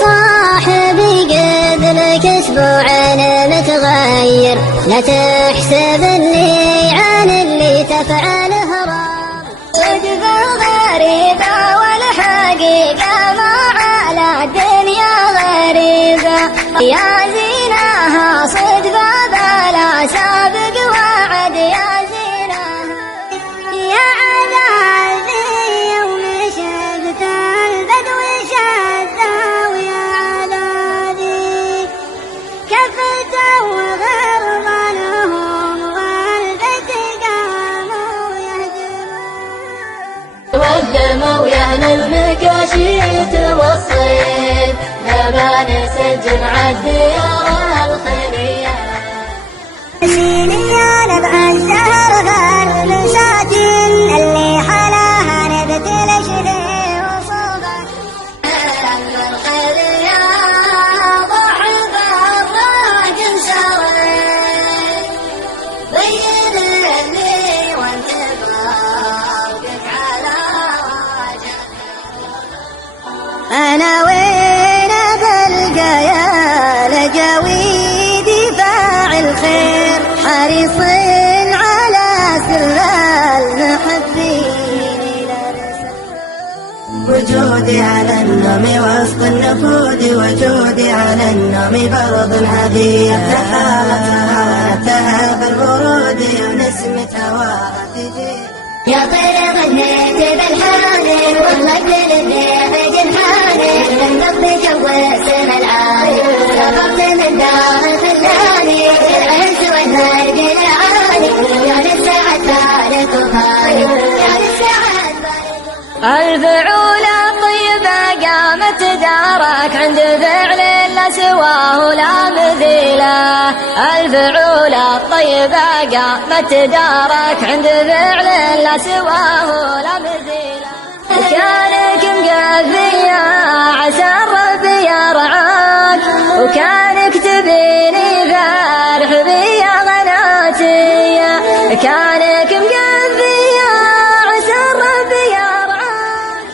صاحبي قد لك اسبوعين متغير، لا تحسب اني عن اللي تفعله راض. صدق غريبة والحقيقة ما على الدنيا غريبة، يا زينها صدق بلا سابق وعد، يا زينها يا عذابي يوم شفت البدو شذا، ويا عذابي كفت وغربانهم والبيت قاموا يهجرون. ودموا يا اهل المكاشيت والصيد، نبى نسجل عالديار الخلية. سيني يا نبع الزهر غار مساتين، اللي حلاها نبت الاشذي وصوبه. الخلية ضحب الراجل سوي، بين لي وانت فرقك على وجهك. انا وين بلقى يا لجويدي فاعل خير، حريص على سر المحبين لرسل. وجودي على النوم وسط النفود، وجودي على النوم برض هدية. تهابتها بالورود ونسمة هواها تجي. يا طير غنيت بالحاني وطلقت للضيف جنحاني، من قبل جو سما العالي سبقت من دار خلاني، العز والبرق العالي يا للسعد بارك وفاني، يا للسعد بارك وفاني. الفعولة الطيبة قامت دارك عند فعل لا سواه لا مثيله. الفعولة الطيبة قامت دارك عند فعل لا سواه لا مثيله. كانك مقفية عسى الرب يرعاك، وكانك تبيني فرح بيا غناتي، كانك مقفية عسى الرب يرعاك.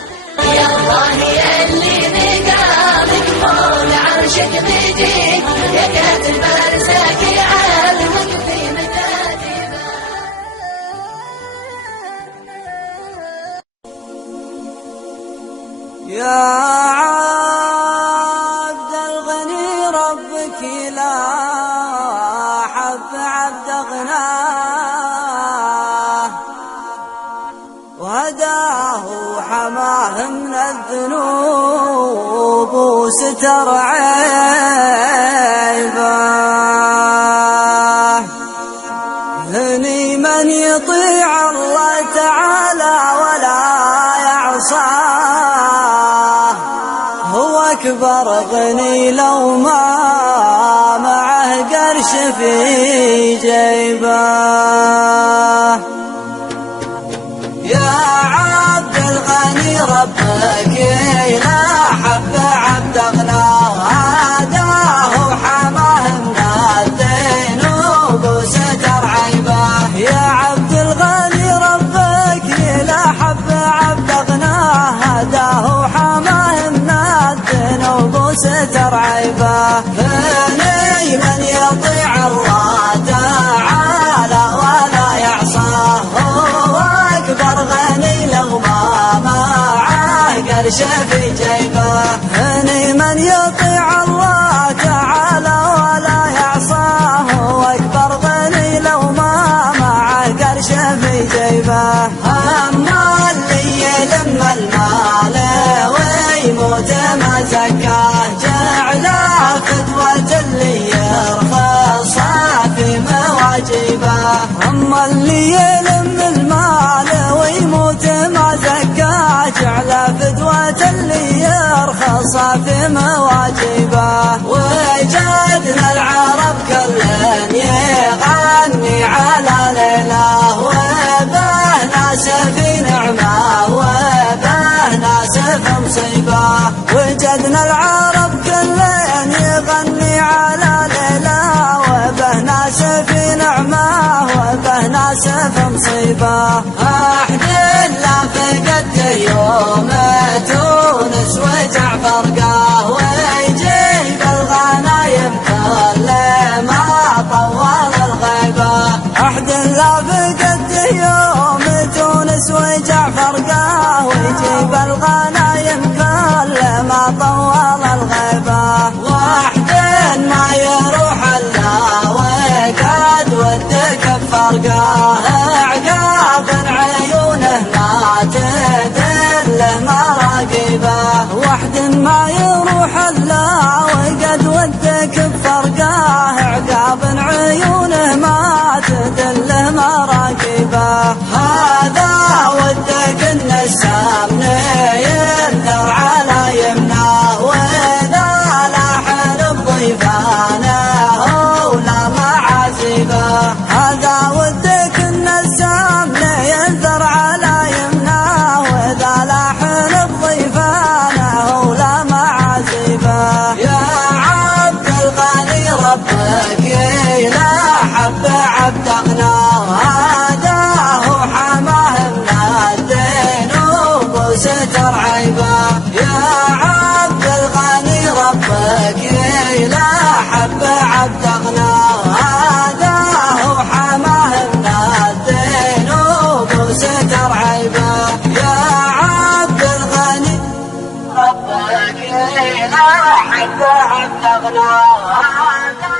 يا الله يا اللي بقابك فوق عرشك بيجيك، يا كاتب برسك يعلمك في مكاتبه. يا عبد الغني ربك لا حب عبد غناه، وهداه وحماه من الذنوب وستر عيبه. هني من يطيع الله تعالى ولا يعصاه، هو أكبر غني لو ما معه قرش في جيبه. يا عبد الغني ربك لا حب عبد غناه، هداه وحماه من الذنوب وستر عيبه. يا عبد الغني ربك لا حب عبد غناه، هداه وحماه من الذنوب وستر عيبه. هني من يطيع الله تعالى ولا يعصاه، هو أكبر غني لو ما معه قرش في جيبه. هني من يطيع الله تعالى ولا يعصاه، هو أكبر غني لو ما معه قرش في جيبه. أما اللي يلم المال ويموت ما زكاه، جعله فدوة اللي يرخص في مواجبه. أما اللي يلم المال ويموت ما زكاه، جعله فدوة اللي يرخص في مواجبه. وجدنا العرب كلن يغني على ليله، وبه ناس في نعمه وبه ناس في مصيبه. وجدنا العرب كلن يغني على ليله، وبه ناس في نعمه وبه ناس في مصيبه. أحد لا فقدت يوم تونس وجعفر قهوه، عبد أغناه هداه حماه من الذنوب وستر عيبه يا عبد الغني ربك يلاحب عبد أغناه هداه حماه من الذنوب وستر عيبه يا عبد الغني ربك يلاحب عبد أغناه هداه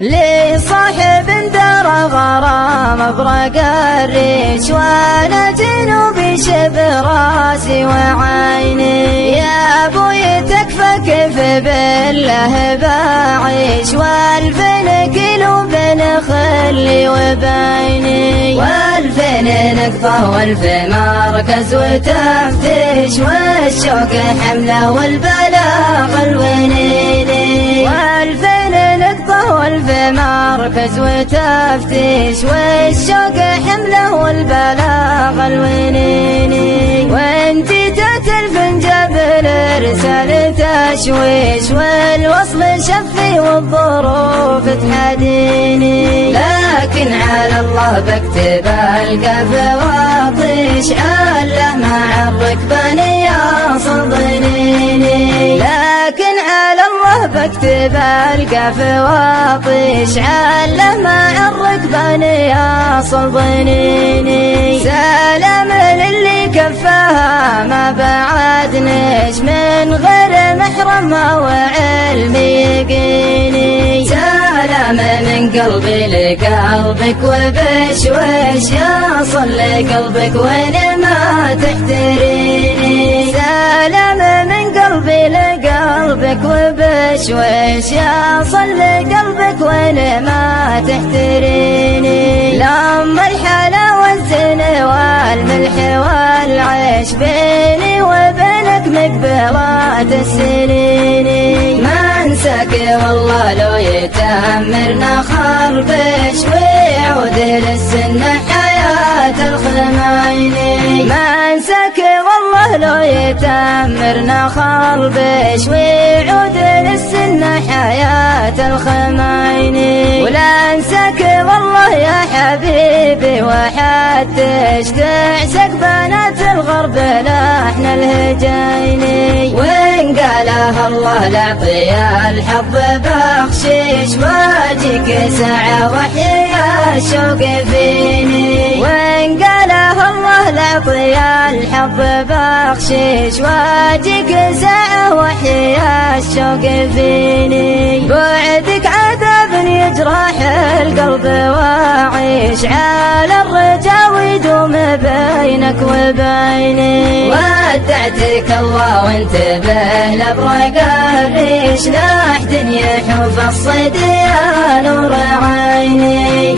لصاحب دار غرام ابرق الريش وانا جنوبي شب راسي وعيني يا ابوي تكفى كيف بالله بعيش والفين كيلو بين خلي وبيني والفين نقطة والف مركز وتفتيش والشوق حمله والبلاغ الونيني والفين نقطة والف مركز وتفتيش والشوق حمله والبلاغ الونيني وانتي تتلف جبل رسالة تشويش والوصل شفي والظروف تحديني لكن على الله بكتب القى فواطيش الا مع الركبان يا صدنيني لكن على الله بكتب القى فواطيش الا مع الركبان يا صدنيني سلام للي كفاها ما بعدنيش من غير محرم وعلم يقيني سلام من قلبي لقلبك وبشويش يصل قلبك وين ما تحتريني سلام من قلبي لقلبك وبشويش يصل قلبك وين ما تحتريني لما الحلا والزين والملح والعيش بيني وبينك مقبلات السنين ما انساك والله لو يتأمرنا خربش ويعود للسنة حياة الخميني ما انساك والله لو يتأمرنا خربش ويعود للسنة حياة الخميني ولا انساك والله يا حبيبي وحدش تعشق بنات الغرب لحن الهجيني وإن قالها الله لعطي الحظ بخشيش واجيك ساعة وحيا الشوق فيني وإن قالها الله لعطي الحظ بخشيش واجيك ساعة وحيا الشوق فيني بعدك عذاب يجرح القلب واعيش على الرجا ويدوم بينك وبيني ودعتك الله وانتبه لبرق الريش لا احد يحوف الصيد يا نور عيني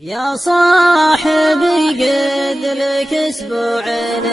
يا صاحبي قد لك اسبوعين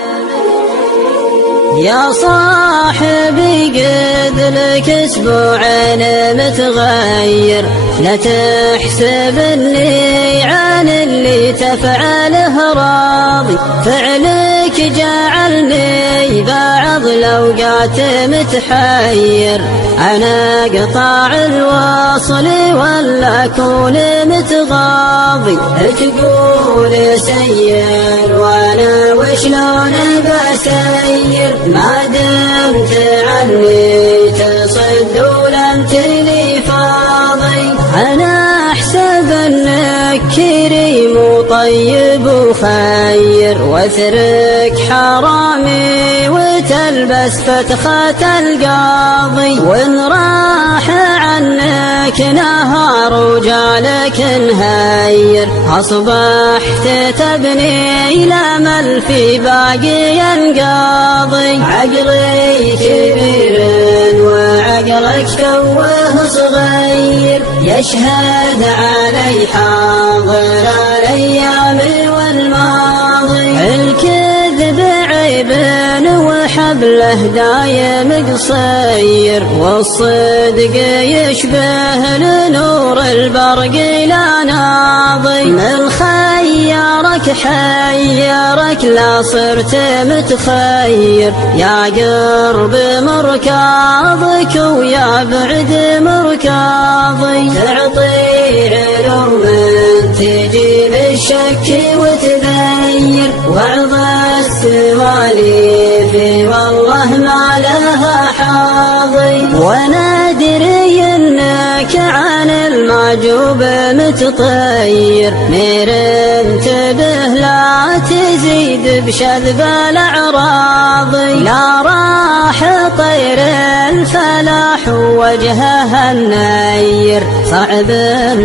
يا صاحبي قد لك اسبوعين متغير لا تحسب اني عن اللي تفعله راضي فعلك جعلني بعض الاوقات متحير انا قطع الوصل ولا اكون متغاضي تقول سير وانا وشلون بسير ما دمت عني تصد ولم تلي فاضي انا احسب انك كريم وطيب وخير واثرك حرامي وتلبس فتخة القاضي وان راح عنك نهار وجالك نهير اصبحت تبني الامل في باقي القاضي عقلي كبير وعقلك توه صغير يشهد علي حاضر الايام والماضي الكذب قلبه دايم قصير، والصدق يشبه لنور البرق لا ناضي. من خيرك حيرك لا صرت متخير، يا قرب مركاضك ويا بعد مركاضي. تعطي علوم تجيب الشك وتغير، وعظ السواليف والله ما لها حاضي. وانا ادري انك عن المعجوب متطير، مير انتبه لا تزيد بشذب الاعراضي. لا راح طير الفلاح ووجهها النير، صعب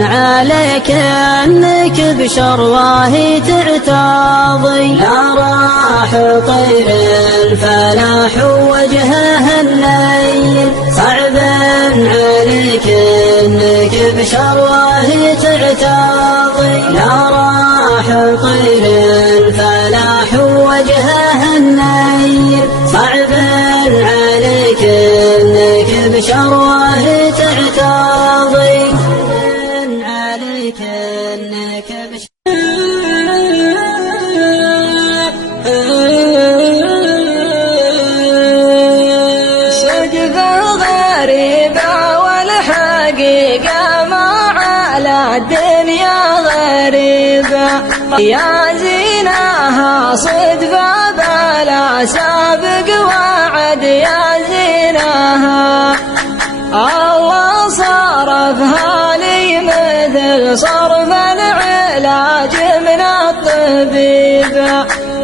عليك انك بشرواه تعتاضي. لا راح طير الفلاح ووجهها النير، صعب عليك انك بشرواه تعتاضي. لا راح طير الفلاح ووجهها النير، صعب عليك انك بشرواه تعتاضي. عليك انك صدفة غريبة والحقيقة ما على الدنيا غريبة، يا زينها صدفة بلا سابق وعد. يا زينها الله صرفها لي مثل صرف العلاج من الطبيب،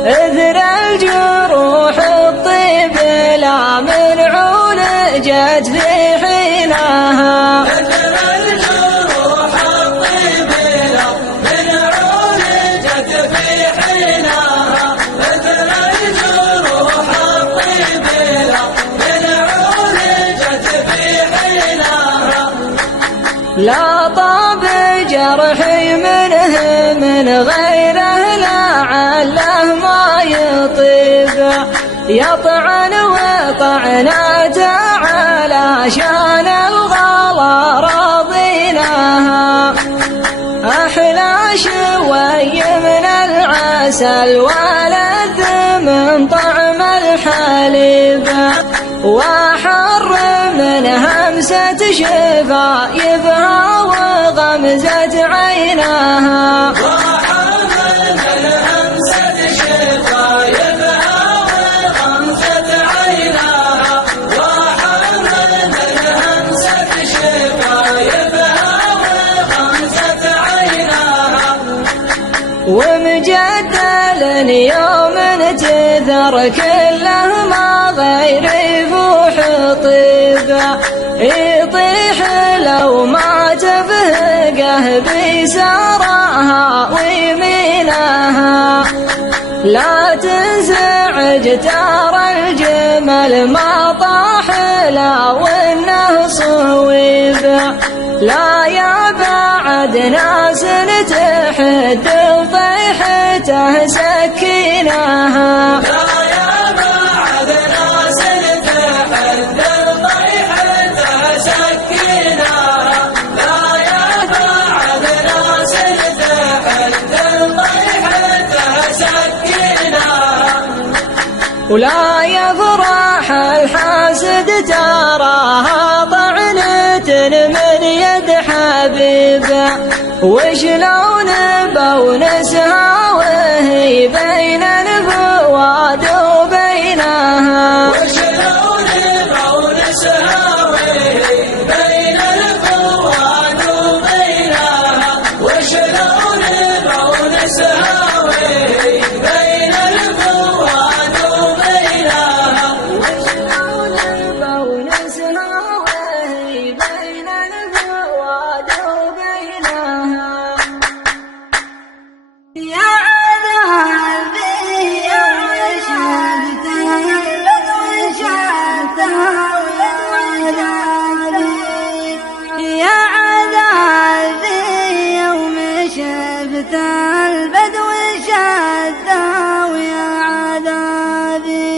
إثر الجروح الطيب لا من عولجت في حينها. إثر الجروح الطيب لا من عولجت في حينها. إثر الجروح الطيب لا من عولجت في حينها. لا طاب جرحي منه من غيره لعله ما يطيب، يطعن وطعناته علشان الغلا راضيناها. أحلى شوي من العسل ولذ من طعم الحليب، وحر من همسة شفايفها وغمزة عيناها. ومجدل يوم تذر كله ما غير يفوح طيب، يطيح لو ما تفهقه بيسارها ويمينها. لا تنزعج ترى الجمل ما طاح لا وانه صويب، لا يا بعد ناس تحد طيحته سكينها. لا يا بعد ناس تحد طيحته سكينها. لا يا بعد ناس تحد طيحته سكينها. ولا يفرح الحاسد تراها طعنة من يد حبيبه، وشلون بونسها وهي بين الفؤاد وبينها. وشلون بونسها وهي بين الفؤاد وبينها. وشلون بونسها وهي بين الفؤاد وبينها. وشلون بونسها وهي بين الفؤاد وبينها. يا عذابي يا شفتها يا عذابي يوم شفت البدو شدها. ويا عذابي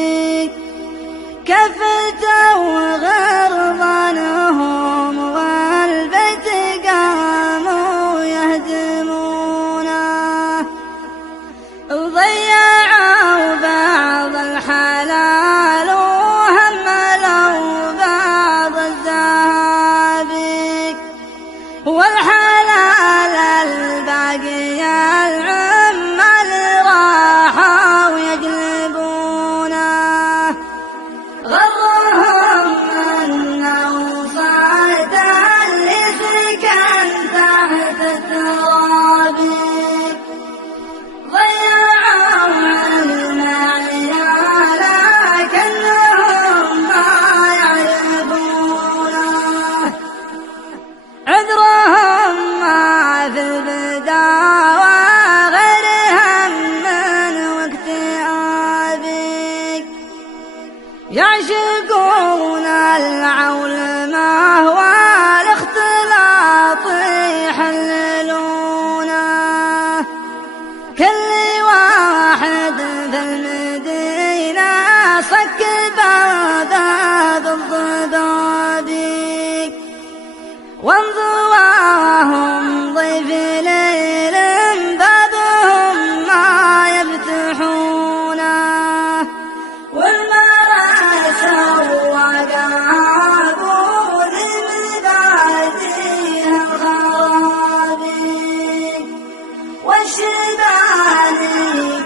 الشباب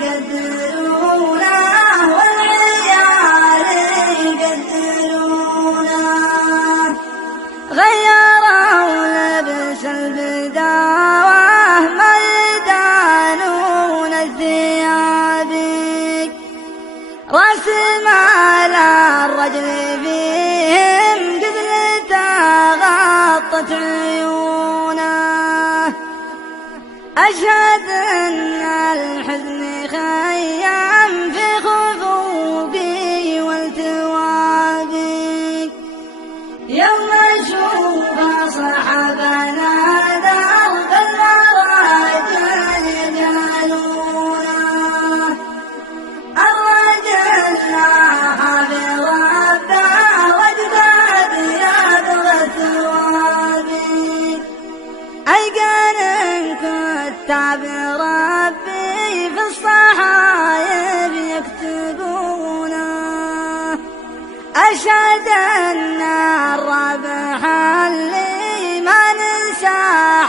يقدرونه والعيال يقدرونه، غيروا لبس البداوة ما يدانون الثياب، راس مال الرجل فيهم قبلته غطت عيونه، أشهد أن الحزن خيام في خفوقي والتوابي، يوم أشوف صحابنا درب المراجل يجهلونه، الرجل لا حافظ ربه واجداد يبغى ثوابي، أيقن كتاب ربي في الصحايف يكتبونه، أشهد أن الربح اللي ما ننسى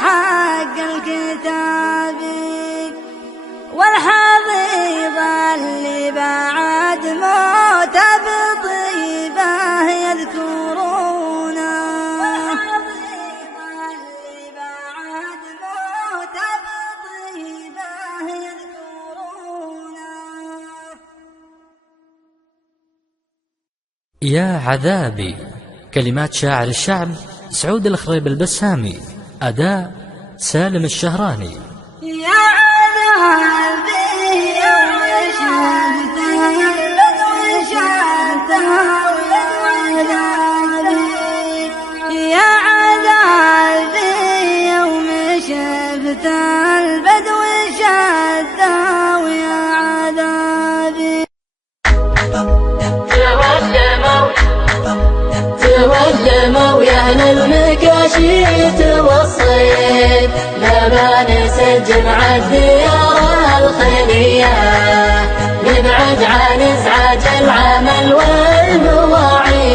حق الكتاب، والحضيض اللي بعد موته بطيبه يذكرونه، والحضيض اللي بعد موته بطيبه يذكرونه. يا عذابي، كلمات شاعر الشعب سعود الخريب البسامي، أداء سالم الشهراني. يا عذابي يوم شفته البدو شفته وعذابي، يا عذابي يوم شفته البدو شفته ويا عذابي. تولموا يا أهل المكاشيت والصيد، لما نسجل مع الديار الخيرية، نبعد عن إزعاج العمل والمواعيد،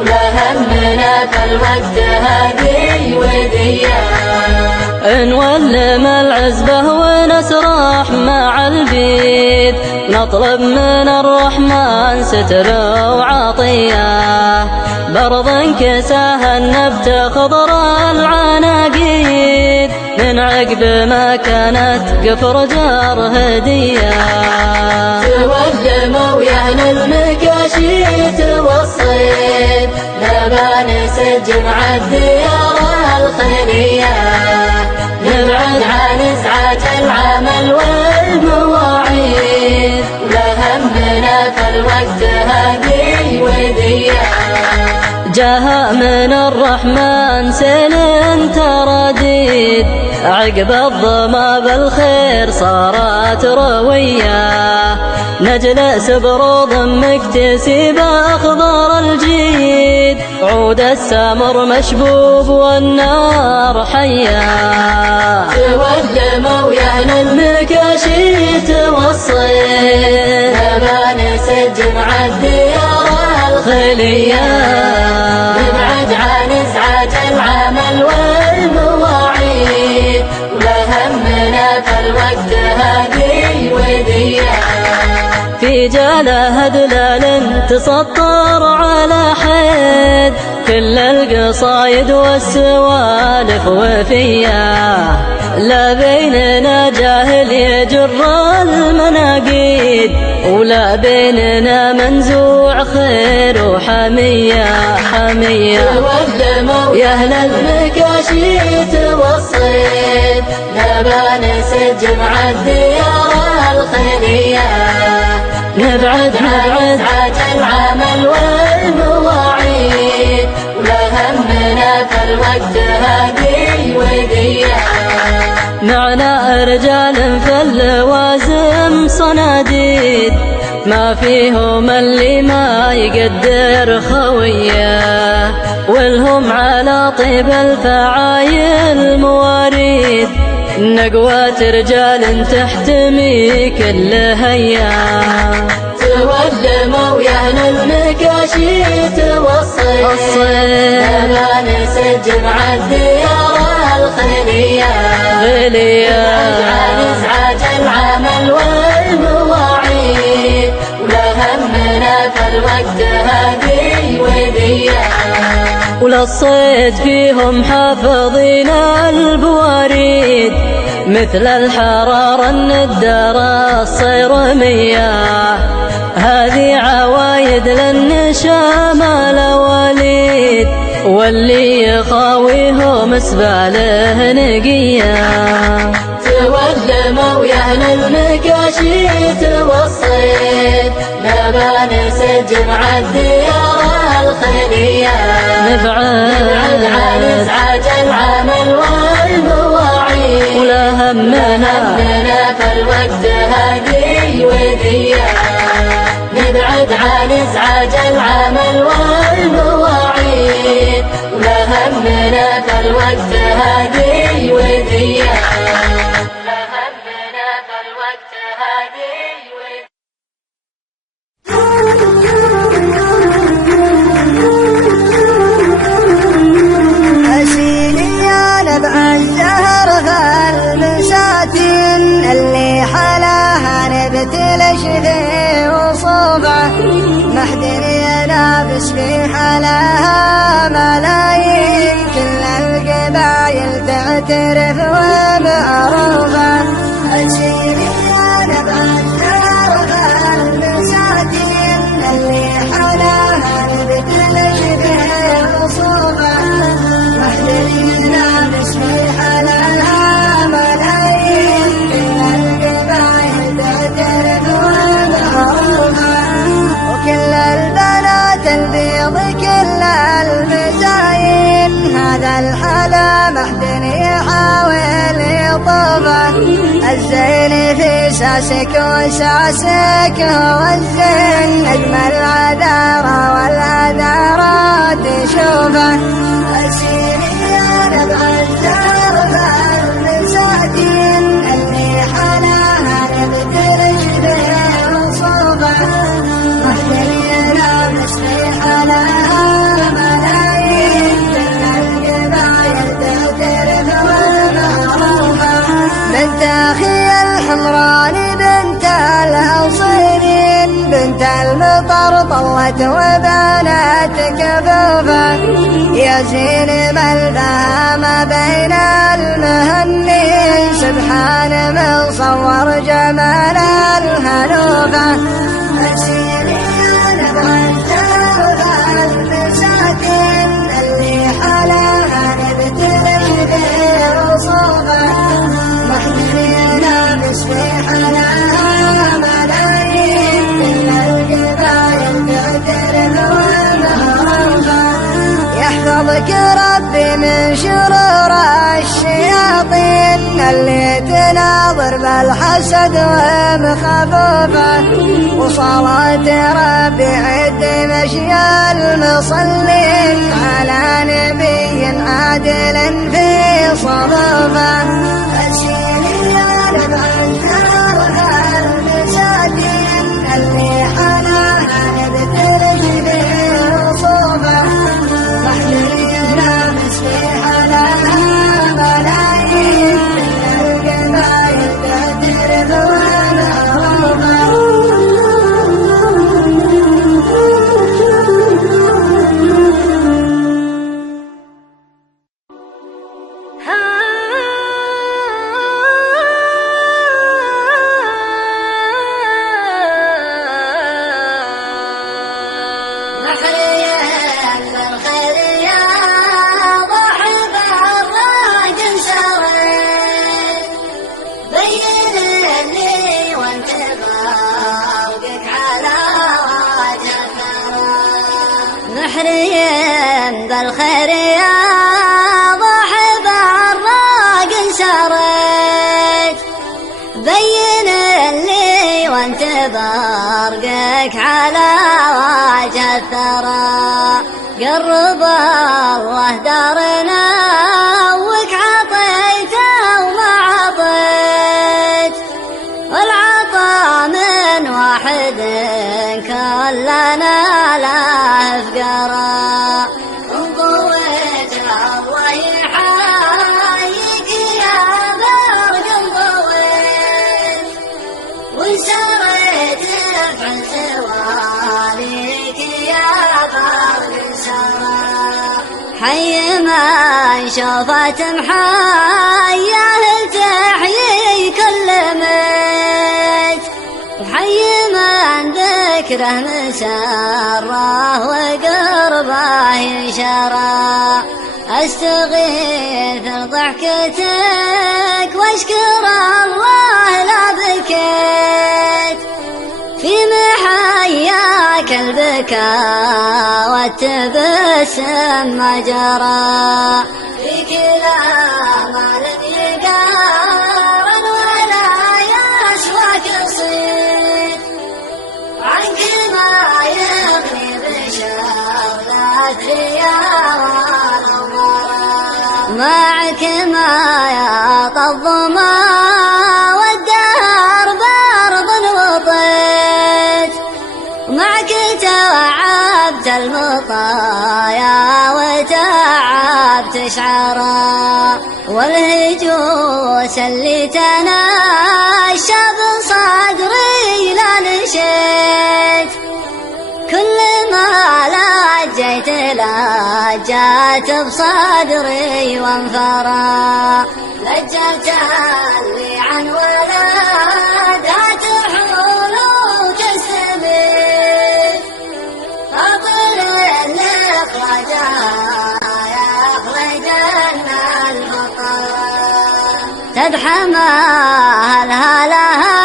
ولا همنا في الوقت هذه ودية، نولم العزبة ونسرح مع البيت، نطلب من الرحمن ستر وعطية، برض انكساه النبت خضر العناقيد، من عقب ما كانت قفر جار هدية. تولموا يا أهل المكاشيت والصيد، نبى نسجل مع الديار الخيرية، نبعد عن إزعاج العمل والمواعيد، ولا همنا في الوقت هذه ودية، جاها من الرحمن سيل ترديد، عقب الظما بالخير صارت روية، نجلس بروض مكتسب أخضر الجيد، عود السمر مشبوب والنار حية. تولموا يا أهل المكاشيت والصيد، نبى نسجل مع الديار الخيلية، نبعد عن إزعاج العمل والمواعيد، ولا همنا في الوقت هذه ودية، في جاله دلال تسطر على حيد، كل القصايد والسوالف وفيه، لا بيننا جاهل يجر المناقيد، ولا بيننا منزوع خير وحمية حمية. تولموا يا أهل المكاشيت والصيد، نبى نسجل مع الديار الخيرية، نبعد عن إزعاج العمل والمواعيد، ولا همنا في الوقت هذه ودية، معنا رجال في اللوازم صناديد، ما فيهم اللي ما يقدر خويه، والهم على طيب الفعايل مواريد، نقوة رجال تحتمي كل هيا. تولموا يا أهل المكاشيت والصيد، نبى نسجل مع الديار الخيرية، العمل والمواعيد، ولا همنا فالوقت هذه ودية. وللصيد فيهم حافظين البواريد، مثل الحرارة الندارة الصير مياه. هذه عوايد للنشام الوليد، واللي يخاويهم سباله نقية. تولموا يا أهل المكاشيت والصيد، نبى نسجم الديار الخيرية. نبعد عن إزعاج العمل والمواعيد، ولا همنا فالوقت هذه ودية. نبعد عن إزعاج العمل والمواعيد، ولا همنا فالوقت هذه ودية. لا همنا فالوقت هذه ودية. أسيلي يا نبع الزهر فالبساتين، اللي حلاها نبتلش في وصوبه. محدر ينافس في حلاها ملايين، كل القبايل تعترف ومعروفه. أسيلي يا نبع الزهر فالبساتين، اللي حلاها نبتلش في وصوبه. محدر ينافس في حلاها ملايين، كل القبايل تعترف ومعروفه. وكل البنات البيض كل المزاين، هذا الحلا محدن يحاول يطوفه. الزين في ساسك وساسك هو الزين، أجمل عذارة والعذارات تشوفه. أسيري يا نبع الزهر فالبساتين، اللي حلاها نبتلش في وصوبه. محدر ينافس في حلاها ملايين، كل القبايل تعترف ومعروفه. بنت أخي الحمراني بنت الهوصيرين، بنت المطر طلت وبنات كفوفه. يا زين ملبها ما بين المهنين، سبحان من صور جمال الهنوفه. أسيري يا نبع الزهر فالبساتين، اللي حلاها نبتلش في وصوبه. محدر ينافس في حلاها ملايين، كل القبايل تعترف ومعروفه. يحفظك ربي من شرور الشياطين، اللي تناظر بالحسد ومخفوفه. وصلاة ربي عد مشي المصلين، على نبي عادل في صفوفه. أسيري يا نبع الزهر فالبساتين، اللي حلاها نبتلش في وصوفه. محدر ينافس في حلاها ملايين، كل القبايل تعترف ومعروفه. محريين بالخير يا ضحب الراق انشريت، بين اللي وانت برقك على وجه الثرى. قرب الله دارنا وك عطيته وما عطيت، والعطا من واحد كلنا لا افقرا. انضويت الله يحاييك يا برق انضويت، وانشريت فعلت واليك يا برق الشرى حي من شوفت محياه تحيي كل ميت وحي من ذكره مسره وقربه ينشرى استغيث لضحكتك واشكر الله لا بكيت في محياك البكاء والتبسم ما جرى في كلام لم يقارن ولا يسوى قصيد عنك ما يغني بشغلات رياض معك ما يعطى الظما والدهر برض وطيت معك توعبت المطايا وتعبت شعرا والهجوس اللي تناشى بصدري لا نشيت كل ما لجيت لجات بصدري وانفرى لجت اللي عن ولادات الحول وتستبيد فاطل الاخراج يخرجن الفطر تدحمها لها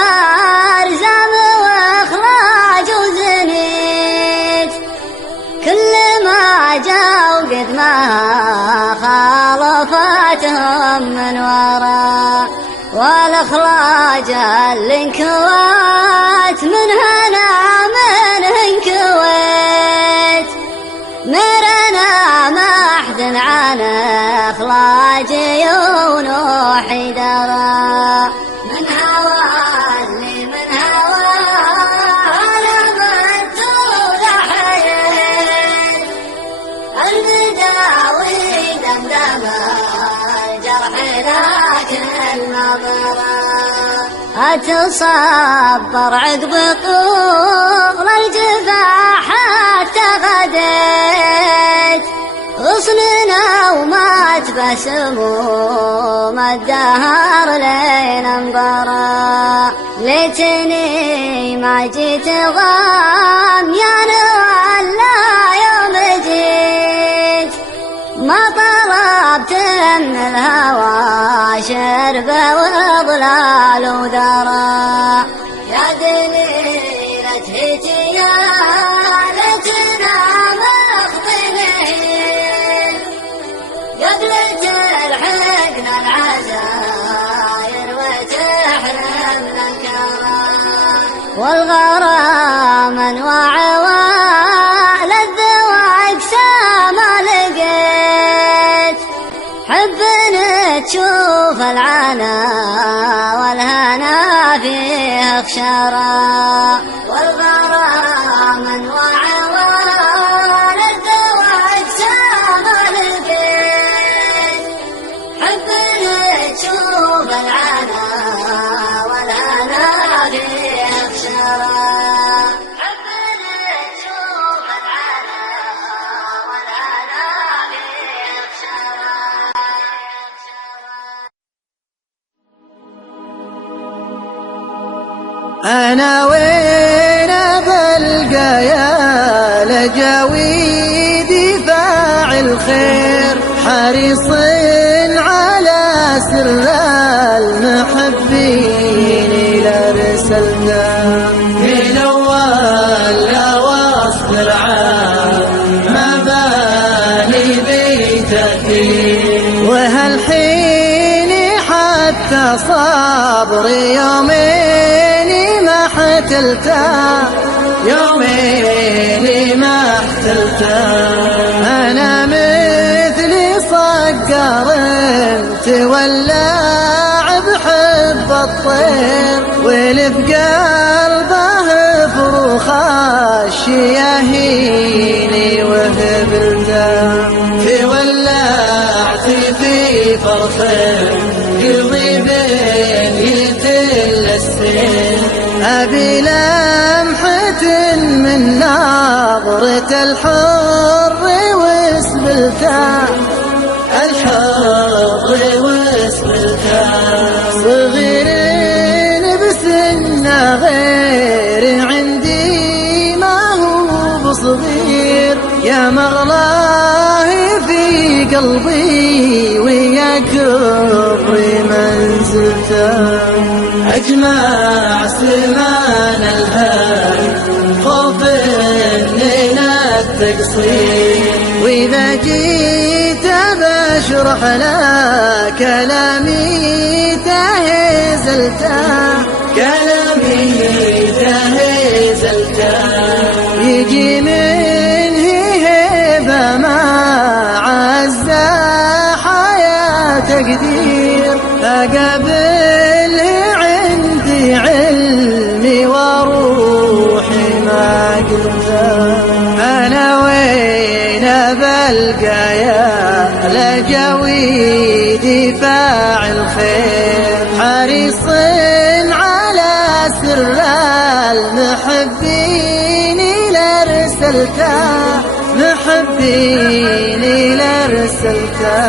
ارزام واخراج وزنيت كل ما جاءوا قد ما خالفتهم من وراء والاخراج الانكوات من هنا من انكويت مرنا ما احد عن اخلاجي ونوحي درى من هوى اللي من هوى لمت ولحيت المداوي دمدم الجرح لكن النظرة أتصبر عقب طول الجفاح حتى غديت غصننا وما تبسموا ما الدهر لين انبرى ليتني ما جيت غاميان ولا يوم جيت ما طلبت من الهوى شربه وضلال وذرى يا دليلة هتيالتنا مخضنين قبل تلحقنا العزاير وتحرمنا الكرام والغرام انواع ولذ واقسام لقيت حبنا تشوف العنا والهنا فيه خشرا والغرام انواع ولذ واقسام لقيت حبنا تشوف العنا والهنا فيه خشرا حبنا تشوف العنا والهنا فيه خشرا أنا وين بلقى يا لجاويدي فاعل خير حريص على سر المحبين إلى رسلنا من أول وأصبر ما بالي بتأثير وهالحين حتى صبري يومين ما حتلتا يومين ما حتلتا أنا مثلي صقر تولع بحب الطير ولف قلبه فروخ الشياهيني وهبلتا تولعت في فرخ قلبي بين يتل السير أبي لمحة من ناظرة الحر وسبلته، الحر وسبلته، صغيرين بسنه غير عندي ما هو بصغير، يا مغلاه في قلبي ويا كبر منزلته، أجمع سلمان الهادي خوف من التقصير، وإذا جيت بشرح لك كلامي تهزلته، كلامي تهزلته، يجي منه هبة ما عز حياة تقدير، أقابله عندي علمي وروحي ما قلته، أنا وين بلقى يا لجويدي فاعل خير، حريص على سر المحبين لارسلته، محبين لارسلته.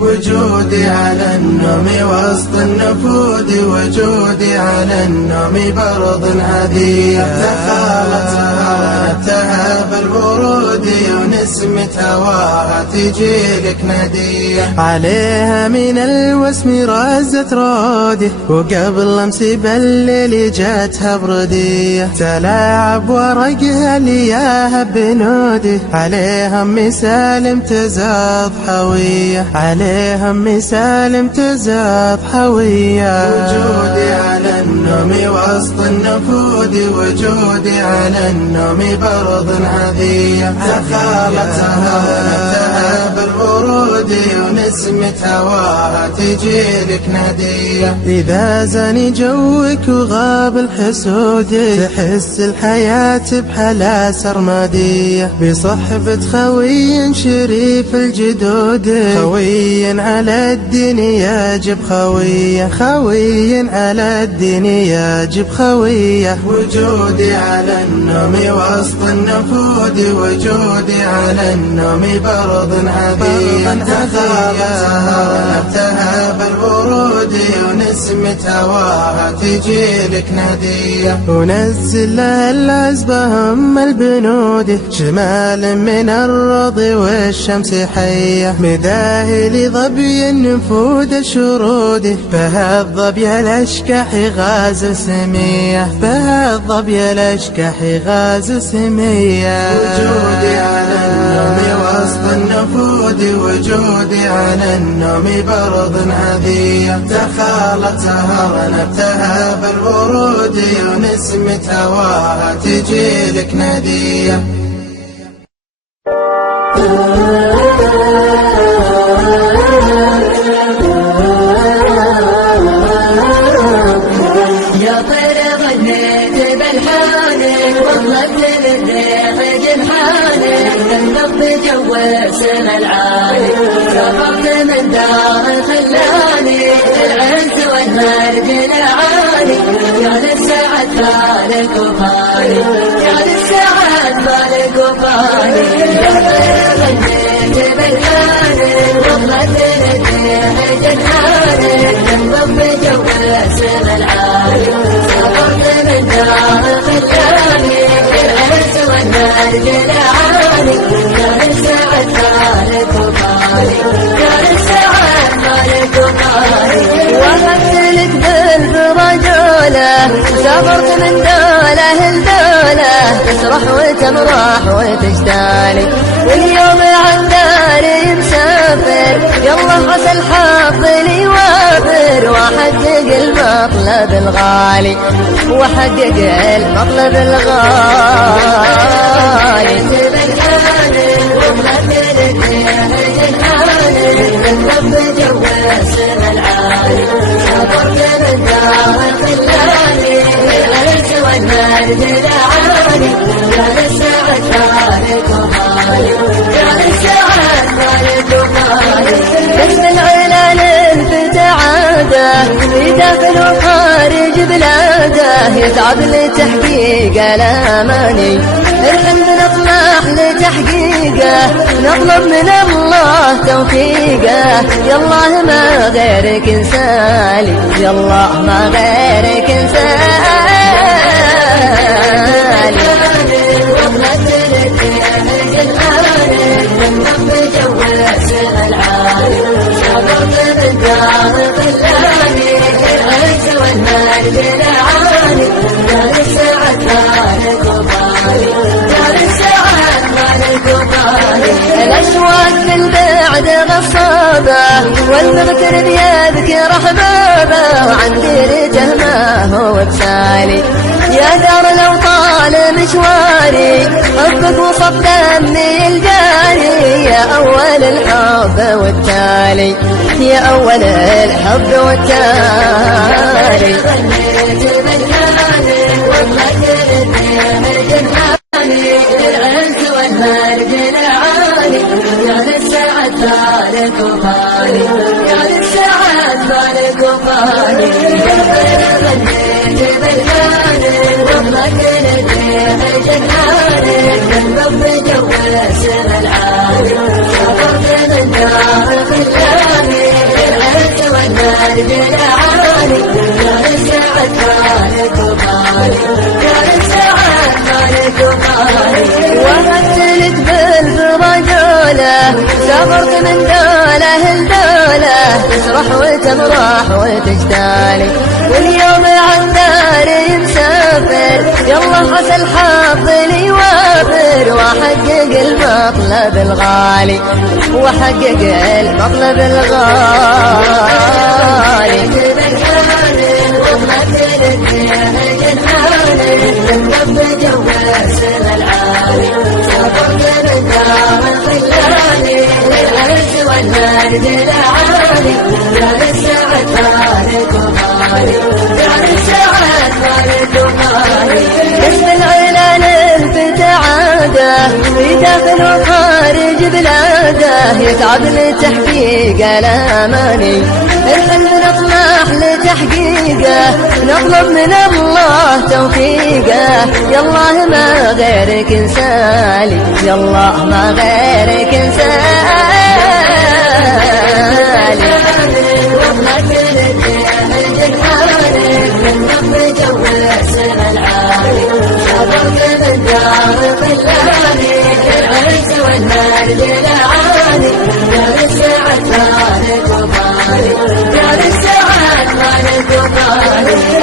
وجودي على النوم وسط النفود، وجودي على النوم برض هدية، تخالتها نبتها بالورود، ونسمة هواها تجيلك ندية، عليها من الوسم رزت رودي، وقبل امس بالليل جاتها بردية، تلاعب ورقها لياها بنودي، عليها مسالم تزاد حوية، عليهم سالم تزاد حوية. وجودي على النوم وسط النفود، وجودي على النوم برض هدية، تخالتها نبتها بالورود، ونسمة هواها تجيلك ندية، إذا زاني جوك وغاب الحسود، تحس الحياة بحلا سرمادية، بصحبة خوي شريف الجدود، خوي على الدين يجب خوية، خوي على الدين يجب خوية. وجودي على النوم وسط النفود، وجودي على النوم برض هدية، تخالتها نبتها بالورود، ونسمة هواها تجيلك ندية، ونزل لها العزبة هم البنود، شمال من الرض والشمس حية، مداهل ظبي النفود الشرود، بها الظبي الاشكح غاز سمية، بها الظبي الاشكح غاز سمية. وجودي على النوم وسط النفود، وجودي على النوم برض هدية، تخالتها نبتها بالورود، ونسمة هواها تجيلك ندية. يا طير غنيت بالحانك، وطلبت للريح جنحانك، تنقض جو السما العالي، سافرت من دار خلاني، العنس والمرج العالي، يا للسعد بالك وفاني، يا للسعد بالك وفاني. يا طير غنيت بالحانك، وطلبت للريح جنحانك، تنقض جو السما العالي، سافرت من دار خلاني، العنس والمرج العالي، يا للسعد بالك وفاني، يا للسعد بالك وفاني. وقفت لك بالرجولة، سافرت من دولة لدولة، تسرح وتمرح وتشتالي، واليوم عن داري مسافر، يلا عسى الحظ لي وافر، واحقق المطلب الغالي، واحقق المطلب الغالي. الرب جو السما العالي، سافرت من دار خلاني، العنس والمرج العالي، يا للسعد بالك وفاني، يا للسعد بالك وفاني. بس من علال انفتعت داخل وخارج بلاده يتعب لتحقيق الاماني. الحمد نطمح لتحقيقه نطلب من الله توفيقه. يالله ما غيرك انسالي، يالله ما غيرك انسالي. الأشواق من بعد غصابة والمغتر بيذكر أحبابه، وعن ديرته ما هو بسالي. يا دار لو طال مشواري حبك وصف دمي الجاري. يا أول الحب والتالي، يا أول الحب والتالي. وهتلك بالرجولة سافرت من دولة لدولة، تسرح وتمرح وتجتالي. واليوم عن داري مسافر، يلا عسى الحظ لي يوافر، واحقق المطلب الغالي، واحقق المطلب الغالي. بسم العلال الفتعاده داخل وخارج بلاده يتعب لتحقيق الاماني. الحمد نطمح لتحقيقه نطلب من الله توفيقه. يالله ما غيرك انسالي، يالله ما غيرك انسالي.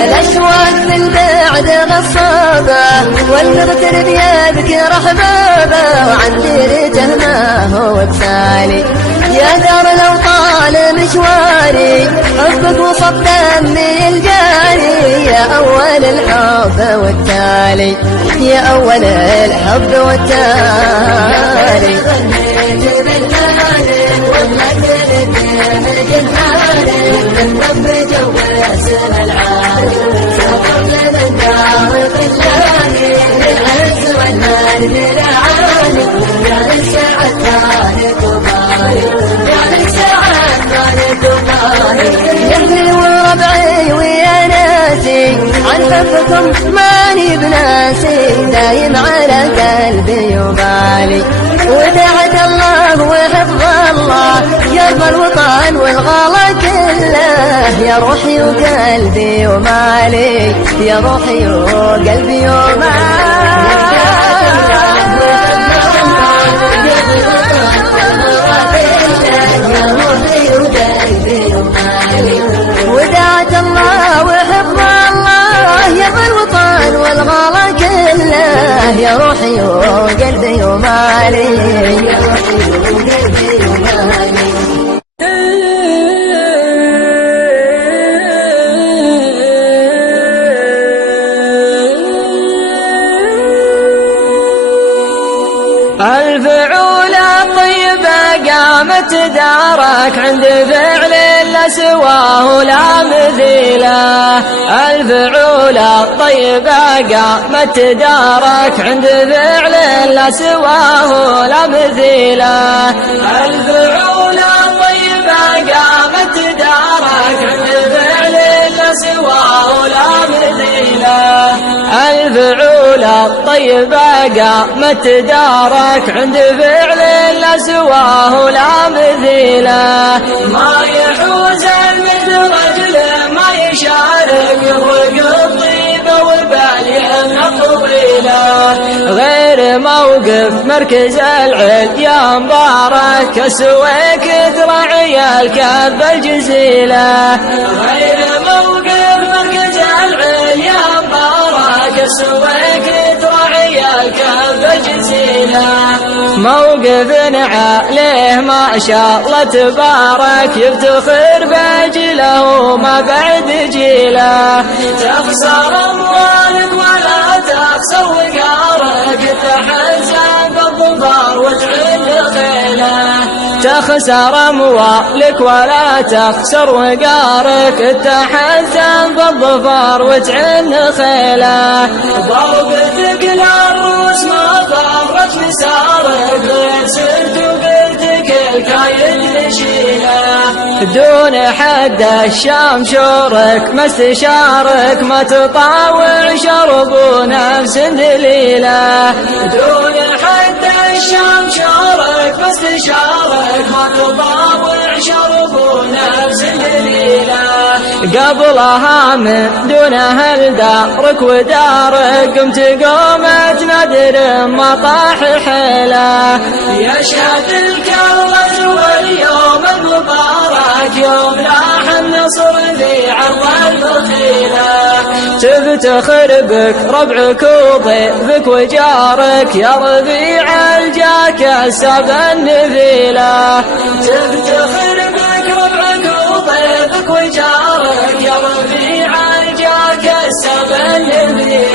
الأشواق من بعد غصابة والمغتر بيذكر أحبابه، وعن ديرته ما هو بسالي. يا دار لو طال مشواري حبك وصف دمي الجاري. يا أول الحب والتالي، يا أول الحب والتالي. يهلي وربعي ويا ناسي عن حبكم ماني بناسي، دايم على قلبي يبالي. ودعت الله وحفظ الله يرضى الوطن والغلا كله. يا روحي وقلبي ومالي، يا روحي وقلبي ومالي. ودعت الله وحفظ الله يرضى الوطن والغلا كله. يا روحي وقلبي ومالي، يا روحي وقلبي ومالي. الفعولة طيبة قامت دارك عند فعل لا سواه لا مثيله. الفعولة طيبة قامت دارك عند فعل لا سواه لا مثيله. الفعولة طيبة قامت دارك عند فعل الطيبة قامت دارك عند فعل لا سواه ولا مثيله ما يحوز المدرج له ما يشارك يضرق الطيبة وبالي قبيله غير موقف مركز العلم يا مبارك كسويك ترعي الكب الجزيلة غير موقف مركز العلم يا مبارك كسويك ترعي الكب الجزيلة موقف عليه ما شاء الله تبارك يفتخر بجيله ما بعد جيله تخسر اموالك ولا تخسر وقارك تحزن بالظفر وتعل خيله تخسر اموالك ولا تخسر وقارك تحزن بالظفر وتعل خيله ضربتك للروس ما ضرت مسارك غير سرت وقلتك الكايد نشيله دون حد الشام شورك ما استشارك ما تطاوع شرب نفس دليله دون حد الشام شورك ما استشارك ما تطاوع شرب نفس دليله قبلها من دونها لدارك ودارك قمت قومت نادر ما طاح حيله يشهد الكرة واليوم المبارك يوم لاح النصر ذي عرض البخيله تفتخر بك ربعك وضيفك وجارك يا ربيع الجاك السبع النبيله تفتخر بك ربعك وضيفك وجارك يا ربيع الجاك السبع النبيله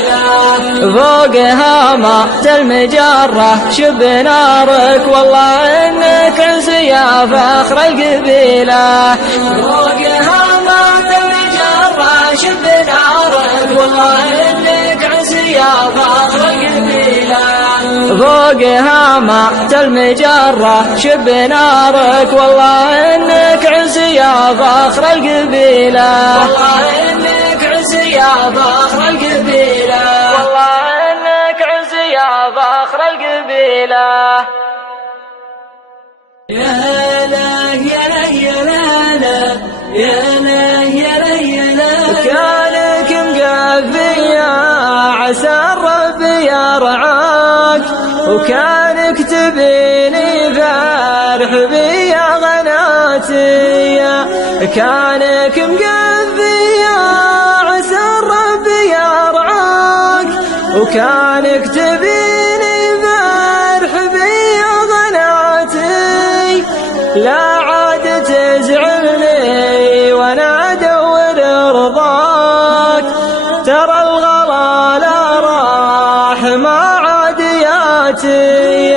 فوقها مات المجرة شب نارك والله انك عز يا فخر القبيلة فوقها مات المجرة شب نارك والله انك عز يا فخر القبيلة فوقها مات المجرة شب نارك والله انك عز يا فخر القبيلة والله انك عز يا فخر القبيلة والله انك عز يا فخر القبيلة يا لا يا لا يا لا يا لا يا لا يا لا كانك مقفي عسى الرب يرعاك وكانك تبيني فرح بي غناتي كانك مقفي عسى الرب يرعاك وكانك تبيني فرح بي غناتي لا عاد تزعلني وانا ادور رضاك ترى الغلا لا راح ما عاد ياتي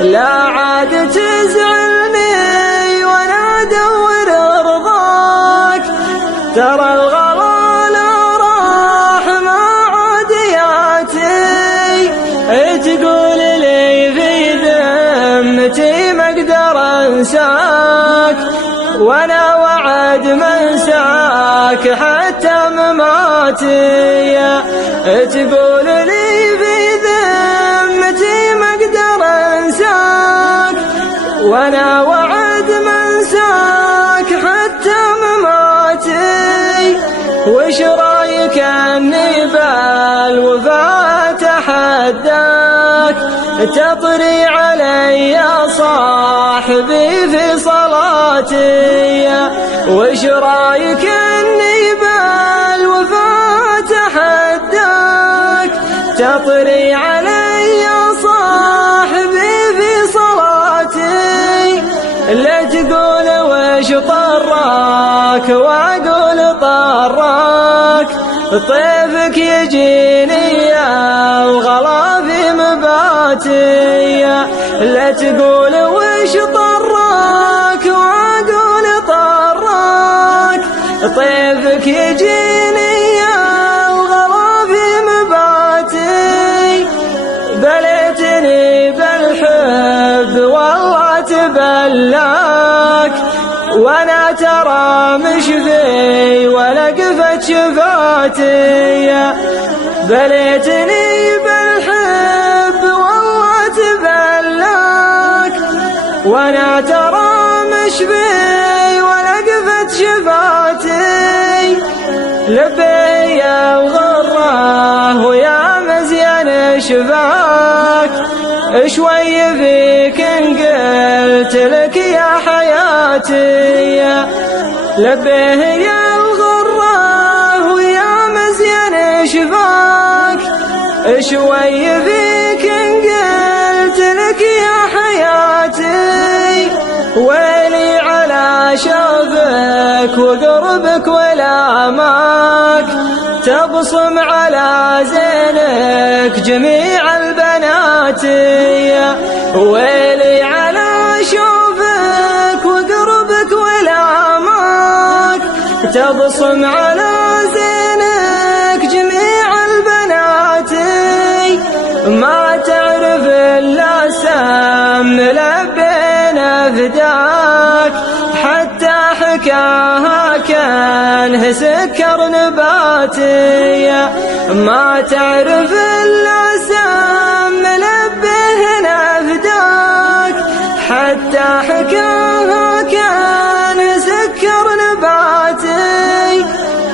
لا عاد تزعلني وانا ادور رضاك ترى الغلا لا راح ما عاد ياتي تقول لي في ذمتي ما اقدر انساك وانا وعد ما انساك حتى مماتي تقول لي في ذمتي ما اقدر انساك وانا وعد ما انساك حتى مماتي وش رايك اني بالوفاة اتحداك تطري علي صاحبي في صلاتي وش رايك اني بالوفاة اتحداك تطري علي صاحبي في صلاتي لا تقول وش طراك واقول طراك طيفك يجيني وغلا في مباتي لا تقول وش طراك واقول طراك طيفك يجيني وغلا في مباتي بليتني بالحب والله تبلاك وانا ترى مش في ولا قفت شفاتي بليتني بالحب وانا ترى مشبي ولقفت شفاتي لبي يا الغرة ويا مزيان شفاك شوي فيك ان قلت لك يا حياتي لبيه يا الغرة ويا مزيان شفاك شوي فيك ان قلت لك يا حياتي ويلي على شوفك وقربك ولامك تبصم على زينك جميع البنات ويلي على شوفك وقربك ولامك تبصم على زينك جميع البنات ما تعرف إلا سم لبينا فداك حتى حكاها كان سكر نباتي ما تعرف إلا سم لبينا فداك حتى حكاها كان سكر نباتي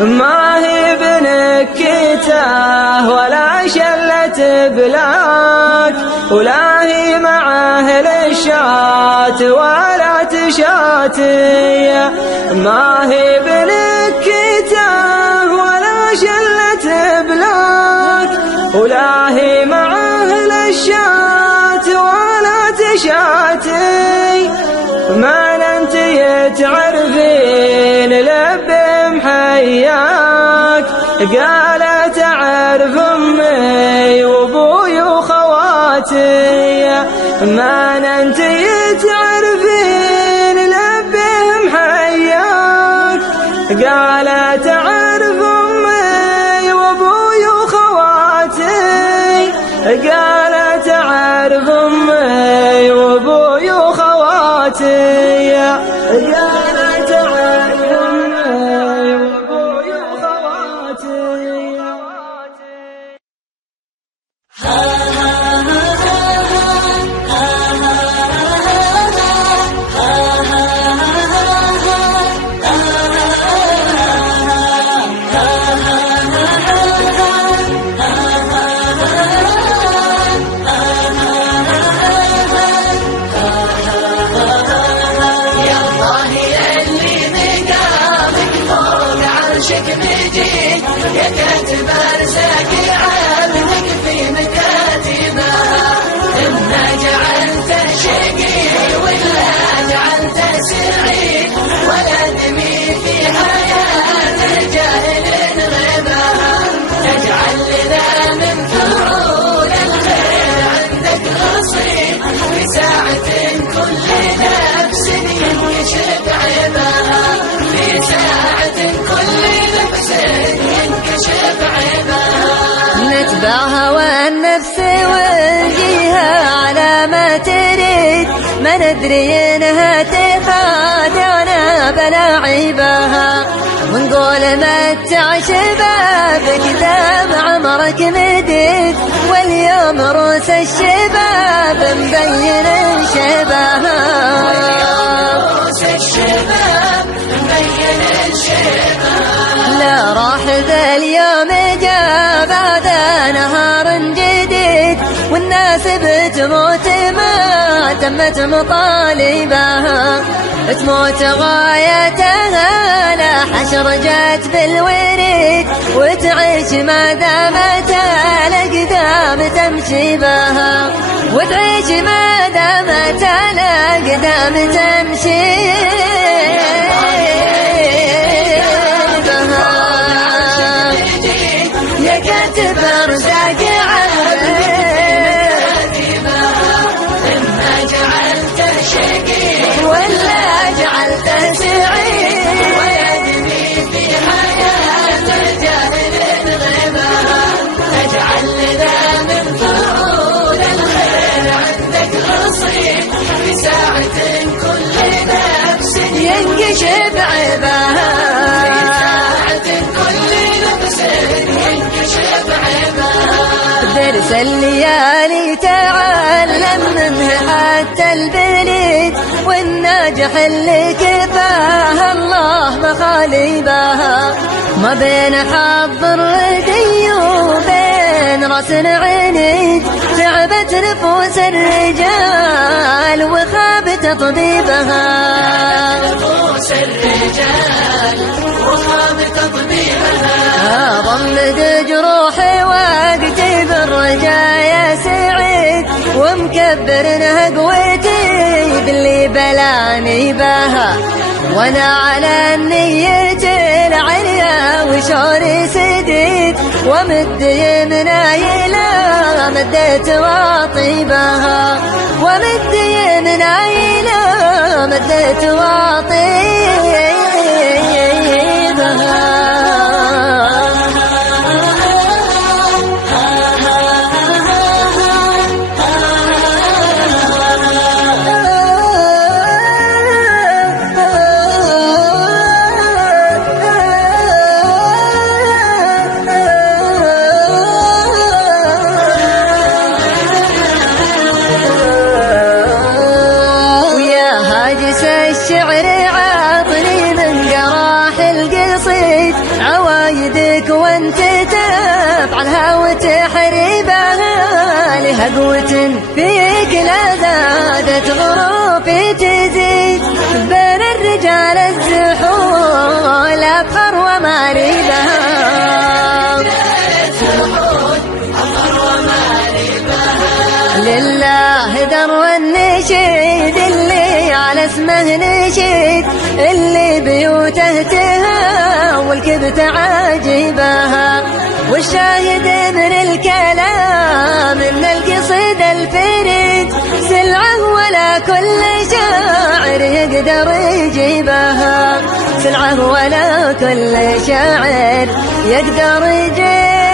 ما هي بنكته ولا شلة بلاك ولا هي مع أهل الشات ولا تشاتي ما هي بنكته ولا شلة بلاك ولا هي مع أهل الشات ولا تشاتي ما انت تعرفين لبي محياك قالت اعرف امي وابوي وخواتي ما انت تعرفين لبي محياك قالت اعرف امي وابوي وخواتي قالت اعرف امي وابوي وخواتي قالت اعرف امي وابوي وخواتي نتبع هوى النفس ونجيها على ما تريد ما ندري انها تخادعنا بلا عيبها ونقول متع شبابك دام عمرك مديد واليوم روس الشباب مبين شبابها لا راح ذا اليوم جاء بعد نهار جديد والناس بتموت ما تمت مطالبها تموت غايتها لا حشر جات بالوريد وتعيش ما دامت الأقدام تمشي بها وتعيش ما دامت الأقدام تمشي برزاق إما جعلته شقي ولا جعلته سعيد ويدني في حياة الجاهل غيبها اجعل ذا من فروض الخير عندك نصيب في ساعة كل نفس الناجح اللي كفاها الله مخاليبها، ما بين حظ الردي وبين راس عينيك تعبت نفوس الرجال وخاب تطبيبها. نفوس الرجال وخاب تطبيبها، ضمد جروحي وقتي بالرجا يا سعيد، ومكبرنها قوتي باللي بلاني بها، وانا على النية العليا وشعوري سديد، ومد يمناي لا مديت واطيبها، ومد يمناي لا مديت واطيبها. الشعر عاطني من جراح القصيد، عوايدك وانت تفعلها وتحريبها، لها قوة فيك لا زادت غروفي تزيد، بين الرجال الزحول أفخر وماريبها، لله در النشيد اللي على اسمه نشيد، اللي بيوته تهاول كبت عاجبها، والشاهد من الكلام من القصيد الفريد، سلعة ولا كل شاعر يقدر يجيبها، سلعة ولا كل شاعر يقدر يجيبها.